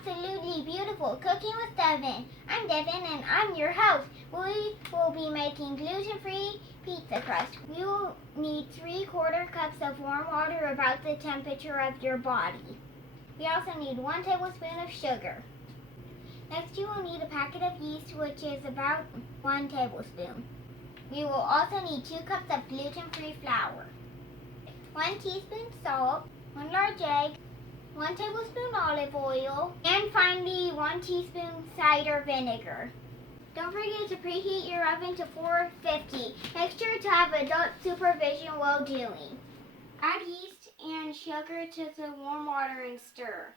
absolutely beautiful Cooking with Devon. I'm Devon and I'm your host. We will be making gluten-free pizza crust. You will need 3/4 cups of warm water about the temperature of your body. We also need 1 tablespoon of sugar. Next you will need a packet of yeast, which is about 1 tablespoon. We will also need 2 cups of gluten-free flour, 1 teaspoon salt, 1 large egg, 1 tablespoon olive oil, and finally 1 teaspoon cider vinegar. Don't forget to preheat your oven to 450. Make sure to have adult supervision while doing. Add yeast and sugar to the warm water and stir.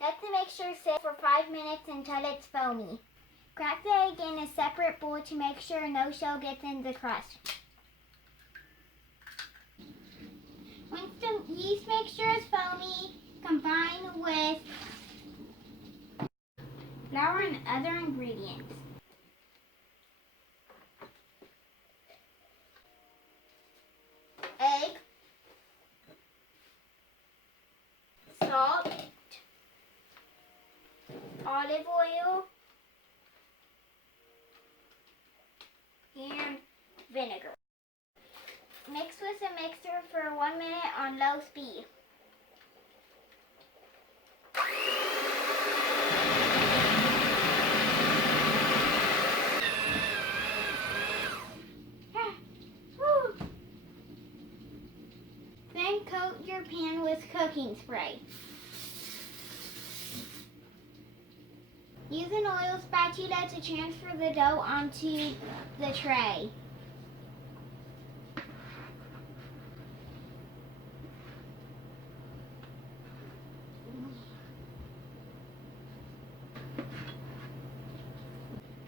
Let the mixture sit for 5 minutes until it's foamy. Crack the egg in a separate bowl to make sure no shell gets in the crust. Once the yeast mixture is foamy, combine with flour and other ingredients. Egg, salt, olive oil, and vinegar. Mix with a mixer for 1 minute on low speed. Then coat your pan with cooking spray. Use an oil spatula to transfer the dough onto the tray.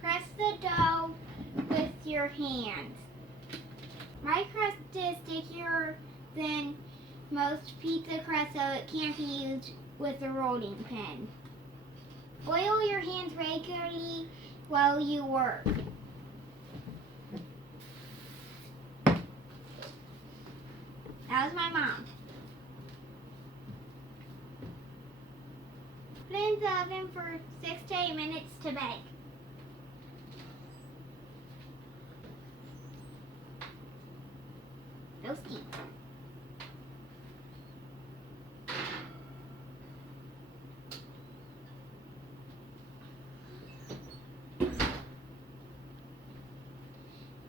Press the dough with your hands. My crust is stickier than most pizza crust, so it can't be used with a rolling pin. Oil your hands regularly while you work. That was my mom. Put it in the oven for 6 to 8 minutes to bake. Toasty.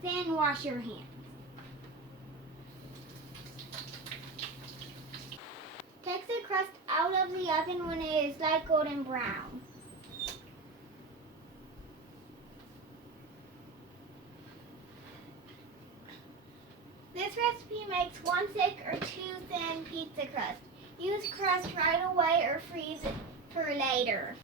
Then wash your hands. Take the crust out of the oven when it is light golden brown. This recipe makes 1 thick or 2 thin pizza crust. Use crust right away or freeze it for later.